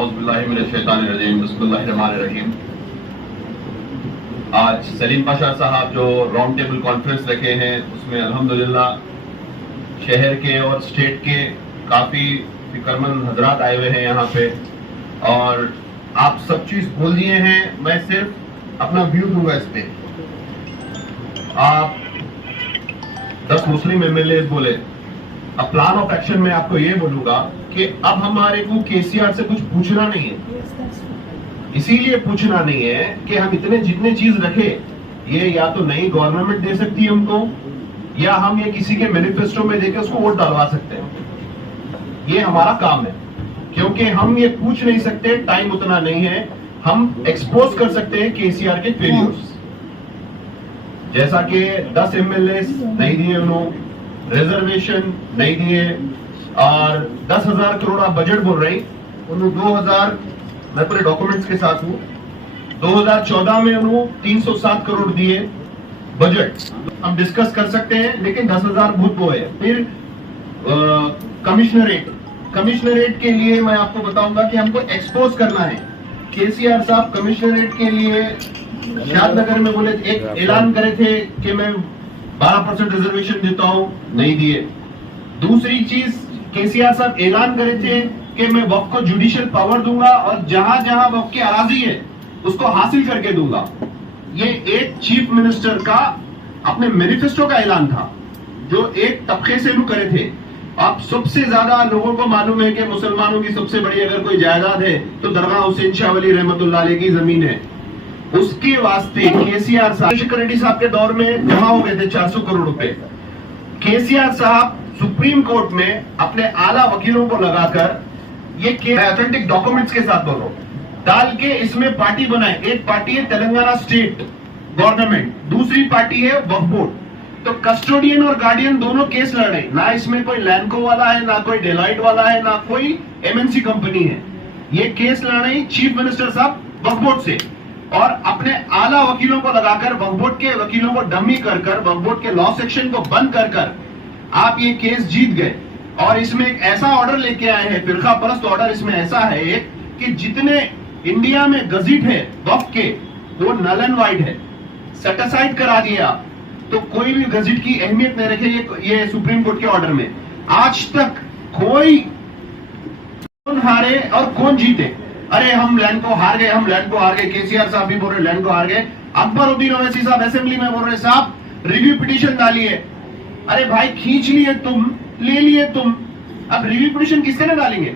औज़ुबिल्लाहिमिनश्शैतानिर्रजीम बिस्मिल्लाहिर्रहमानिर्रहीम। आज सलीम पाशा साहब जो राउंड टेबल कॉन्फ्रेंस रखे हैं उसमें अल्हम्दुलिल्लाह शहर के और स्टेट के काफी फिक्रमंद हजरात आए हुए हैं यहाँ पे, और आप सब चीज बोल दिए हैं। मैं सिर्फ अपना व्यू दूंगा इस पे। आप 10 मुस्लिम एमएलए बोले, अब प्लान ऑफ एक्शन में आपको ये बोलूंगा कि अब हमारे को केसीआर से कुछ पूछना नहीं है। इसीलिए पूछना नहीं है कि हम इतने जितने चीज रखे ये या तो नई गवर्नमेंट दे सकती है हमको, या हम ये किसी के मैनिफेस्टो में देके उसको वोट डालवा सकते हैं। ये हमारा काम है, क्योंकि हम ये पूछ नहीं सकते, टाइम उतना नहीं है। हम एक्सपोज कर सकते हैं केसीआर के फेलियर्स, जैसा कि 10 एमएलए नहीं दिए उन्होंने, रिजर्वेशन नहीं दिए, और 10,000 करोड़ आप बजट बोल रहे हैं। उन्होंने 2000, मैं पूरे डॉक्यूमेंट्स के साथ हूं, 2014 में उन्होंने 307 करोड़ दिए बजट। हम डिस्कस कर सकते हैं, लेकिन 10,000 बहुत वो है। फिर कमिश्नरेट के लिए मैं आपको बताऊंगा कि हमको एक्सपोज करना है। केसीआर साहब कमिश्नरेट के लिए शादनगर में बोले, एक ऐलान करे थे कि मैं 12% रिजर्वेशन देता हूं, नहीं दिए। दूसरी चीज, केसीआर साहब ऐलान करे थे कि मैं वक्फ को जुडिशियल पावर दूंगा और जहां जहां वक्फ की अराजी है उसको हासिल करके दूंगा। ये एक चीफ मिनिस्टर का अपने मैनिफेस्टो का ऐलान था, जो एक तबके से लोग करे थे। आप सबसे ज्यादा लोगों को मालूम है कि मुसलमानों की सबसे बड़ी अगर कोई जायदाद है तो दरगाह हुसैन शाह वली रहमतुल्लाह अलैह की जमीन है। उसके वास्ते केसीआर साहब, शेखर रेड्डी साहब के दौर में जमा हो गए थे 400 करोड़ रुपए। केसीआर साहब सुप्रीम कोर्ट में अपने आला वकीलों को लगाकर, ये ऑथेंटिक डॉक्यूमेंट्स के साथ बोलो, डाल के इसमें पार्टी बनाए। एक पार्टी है तेलंगाना स्टेट गवर्नमेंट, दूसरी पार्टी है वक्फ बोर्ड। तो कस्टोडियन और गार्डियन दोनों केस लड़ रहे, ना इसमें कोई लैंडको वाला है, ना कोई डेलाइट वाला है, ना कोई एमएनसी कंपनी है। ये केस लड़ रही चीफ मिनिस्टर साहब वक्फ बोर्ड से, और अपने आला वकीलों को लगाकर वक्फ बोर्ड के वकीलों को डमी कर वक्फ बोर्ड के लॉ सेक्शन को बंद कर आप ये केस जीत गए। और इसमें एक ऐसा ऑर्डर लेके आए हैं, फिरका परस्त ऑर्डर इसमें ऐसा है एक, कि जितने इंडिया में गजीट है वक्फ के वो नल एंड वाइड है, सेटिसाइड करा दिया। तो कोई भी गजीट की अहमियत नहीं रखे ये सुप्रीम कोर्ट के ऑर्डर में। आज तक कोई कौन हारे और कौन जीते, अरे हम लैंड को हार गए, हम लैंड को हार गए, केसीआर साहब भी बोल रहे लैंड को हार गए। अकबरुद्दीन ओवैसी साहब असेंबली में बोल रहे, साहब रिव्यू पिटीशन डालिए। अरे भाई खींच लिए तुम, ले लिए तुम, अब रिव्यू पिटीशन किसके लिए डालेंगे?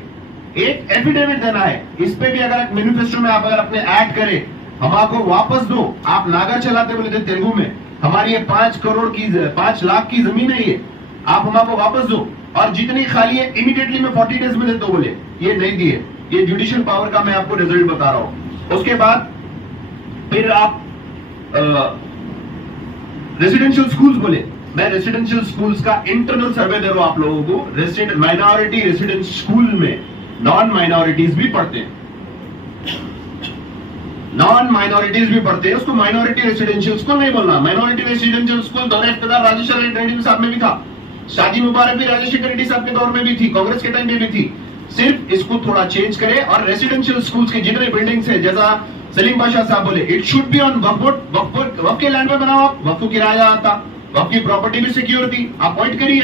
एक एफिडेविट देना है। इस पे भी अगर मैनिफेस्टो में आप अगर अपने ऐड करें, हम आपको वापस दो। आप नागर चलाते बोले थे तेलुगु में, हमारी ये 5 लाख की जमीन है, ये आप हम आपको वापस दो, और जितनी खाली है इमीडिएटली में 40 डेज में दे दो। बोले ये नहीं दिए। ये जुडिशियल पावर का मैं आपको रिजल्ट बता रहा हूं। उसके बाद फिर आप रेसिडेंशियल स्कूल्स बोले, मैं रेसिडेंशियल स्कूल्स का इंटरनल सर्वे दे रहा हूं आप लोगों को। माइनॉरिटी रेसिडेंस स्कूल में नॉन माइनॉरिटीज भी पढ़ते हैं, उसको माइनॉरिटी रेसिडेंशियल स्कूल नहीं बोलना। माइनॉरिटी रेसिडेंशियल स्कूल दौरे इफ्तितार राजेश्वर रेड्डी साहब में भी था, शादी मुबारक भी राजेश्वर रेड्डी साहब के दौर में भी थी, कांग्रेस के टाइम में भी थी। सिर्फ इसको थोड़ा चेंज करें, और रेसिडेंशियल स्कूल्स की जितने बिल्डिंग्स है, जैसा सलीम पाशा साहब बोले, इट शुड बी ऑन वक्फ के लैंड में बनाओ। आप वक्फ किराया आता, वक्फ की प्रॉपर्टी भी सिक्योर थी, आप पॉइंट करिए,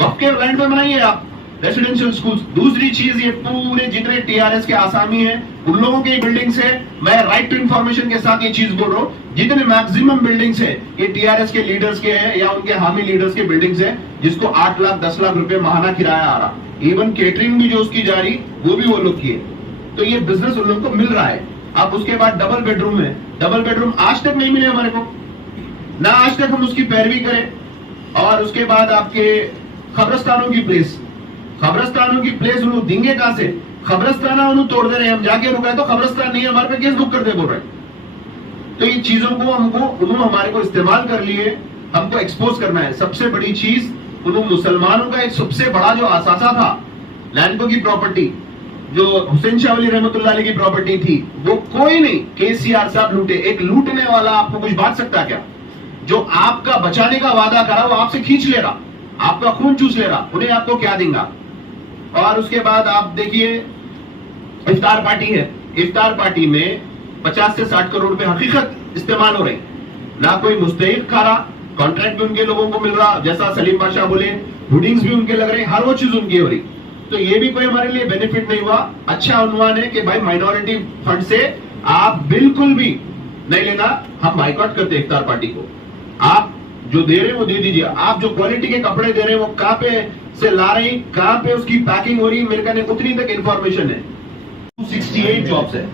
वक्फ के लैंड में बनाइए आप रेसिडेंशियल स्कूल्स। दूसरी चीज, ये पूरे जितने टीआरएस के आसामी हैं उन लोगों की बिल्डिंग्स है। मैं राइट टू इन्फॉर्मेशन के साथ ये चीज बोल रहा हूँ, जितने मैक्सिमम बिल्डिंग्स है ये टीआरएस के लीडर्स के हैं या उनके हामी लीडर्स के बिल्डिंग्स है, जिसको 8 लाख 10 लाख रुपए महाना किराया आ रहा। इवन केटरिंग भी जो उसकी जा रही वो भी वो लोग की है। तो ये बिजनेस उन लोगों को मिल रहा है। अब उसके बाद डबल बेडरूम है, डबल बेडरूम आज तक नहीं मिले हमारे को, ना आज तक हम उसकी पैरवी करें। और उसके बाद आपके खबरस्तानों की प्लेस उन्होंने देंगे कहां से? खबरस्ताना उन्होंने तोड़ दे रहे हैं, हम जाके रुका है तो खबरस्तान नहीं है, हमारे पे केस बुक करते बोल रहे। तो ये चीजों को उन्होंने हमारे को इस्तेमाल कर लिए, हमको एक्सपोज करना है। सबसे बड़ी चीज, उन्होंने मुसलमानों का एक सबसे बड़ा जो आसासा था लैंडको की प्रॉपर्टी, जो हुसैन शाह वली रहमतुल्लाह अलैह की प्रॉपर्टी थी, वो कोई नहीं, केसीआर साहब लूटे। एक लूटने वाला आपको कुछ बांट सकता क्या? जो आपका बचाने का वादा करा वो आपसे खींच ले रहा, आपका खून चूस ले रहा, उन्हें आपको क्या देंगे? और उसके बाद आप देखिए इफ्तार पार्टी है, इफ्तार पार्टी में 50 से 60 करोड़ रुपए हकीकत इस्तेमाल हो रहे, ना कोई मुस्तहिक खा रहा, कॉन्ट्रैक्ट भी उनके लोगों को मिल रहा, जैसा सलीम बादशाह बोले होर्डिंग्स भी उनके लग रहे, हर वो चीज उनकी हो रही। तो ये भी कोई हमारे लिए बेनिफिट नहीं हुआ। अच्छा उन्वान है कि भाई माइनॉरिटी फंड से आप बिल्कुल भी नहीं लेना, हम बाइकआउट करते इफ्तार पार्टी को। आप जो दे रहे हैं वो दे दीजिए, आप जो क्वालिटी के कपड़े दे रहे हैं वो कहां पे से ला रहे हैं, कहां पे उसकी पैकिंग हो रही है, मेरे कहने उतनी तक इंफॉर्मेशन है। 268 जॉब्स है,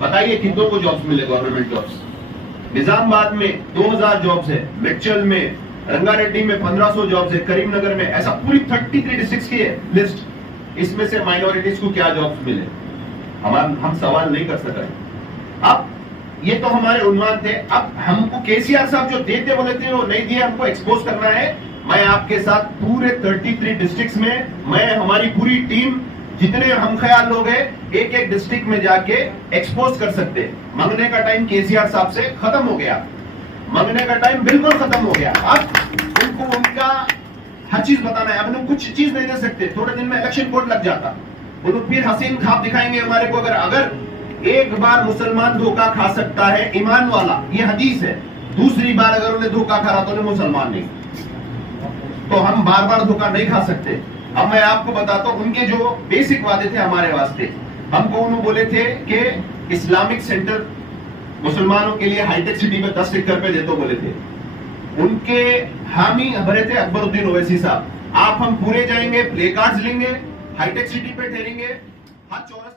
बताइए कितनों को जॉब्स मिले, गवर्नमेंट जॉब्स। निजामाबाद में 2000 जॉब्स है, मिर्चल में, रंगारेड्डी में 1500 जॉब्स है, करीमनगर में, ऐसा पूरी 33 डिस्ट्रिक्ट्स की है लिस्ट। इसमें से माइनॉरिटीज को क्या जॉब्स मिले, हम सवाल नहीं कर सक रहे। अब ये तो हमारे उन्वान थे। अब हमको केसीआर साहब जो देते बोले थे वो नहीं दिए, हमको एक्सपोज करना है। मैं आपके साथ पूरे 33 डिस्ट्रिक्ट्स में, मैं हमारी पूरी टीम जितने हम ख्याल लोग हैं, एक एक डिस्ट्रिक्ट में जाके एक्सपोज कर सकते हैं। मांगने का टाइम केसीआर साहब से खत्म हो गया, मांगने का टाइम बिल्कुल खत्म हो गया। अब उनको उनका हर चीज बताना है। अब हम कुछ चीज नहीं दे सकते, थोड़े दिन में इलेक्शन कोड लग जाता, वो लोग फिर हसीन ख्वाब दिखाएंगे हमारे को। अगर एक बार मुसलमान धोखा खा सकता है ईमान वाला, ये हदीस है, दूसरी बार अगर उन्हें धोखा खा रहा तो उन्हें मुसलमान नहीं। तो हम बार बार धोखा नहीं खा सकते। अब मैं आपको बताता हूं उनके जो बेसिक वादे थे हमारे वास्ते। हमको उन्होंने बोले थे कि इस्लामिक सेंटर मुसलमानों के लिए हाईटेक सिटी में 10 एकड़ पे देते बोले थे। उनके हामी भरे थे अकबरुद्दीन ओवैसी साहब। आप हम पूरे जाएंगे, प्ले कार्ड्स लेंगे, हाईटेक सिटी पे ठहरेंगे, हर चौरस